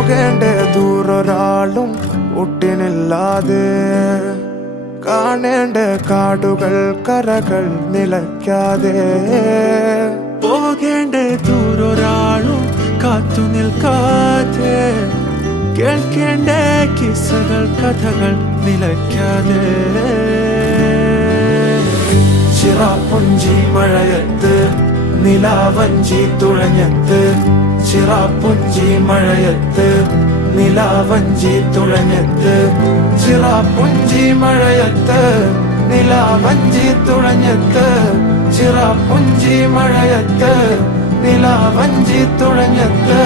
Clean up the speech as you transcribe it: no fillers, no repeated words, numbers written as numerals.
പോകേണ്ട ദൂരൊരാളും ഒട്ടിനില്ലാതെ കാണേണ്ട കാടുകൾ കരകൾ നിലയ്ക്കാതെ പോകേണ്ട ദൂരൊരാളും കാത്തു നിൽക്കാതെ കേൾക്കേണ്ട കിസ്സകൾ കഥകൾ നിലയ്ക്കാതെ ചിറാപ്പുഞ്ചി മഴയത്ത് നിലാവഞ്ചി തുഴഞ്ഞത്ത് ചിറാപ്പുഞ്ചി മഴയത്ത് നിലാവഞ്ചി തുഴഞ്ഞത്ത് ചിറാപ്പുഞ്ചി മഴയത്ത് നിലാവഞ്ചി തുഴഞ്ഞത്ത് ചിറാപ്പുഞ്ചി മഴയത്ത് നിലാവഞ്ചി തുഴഞ്ഞത്ത്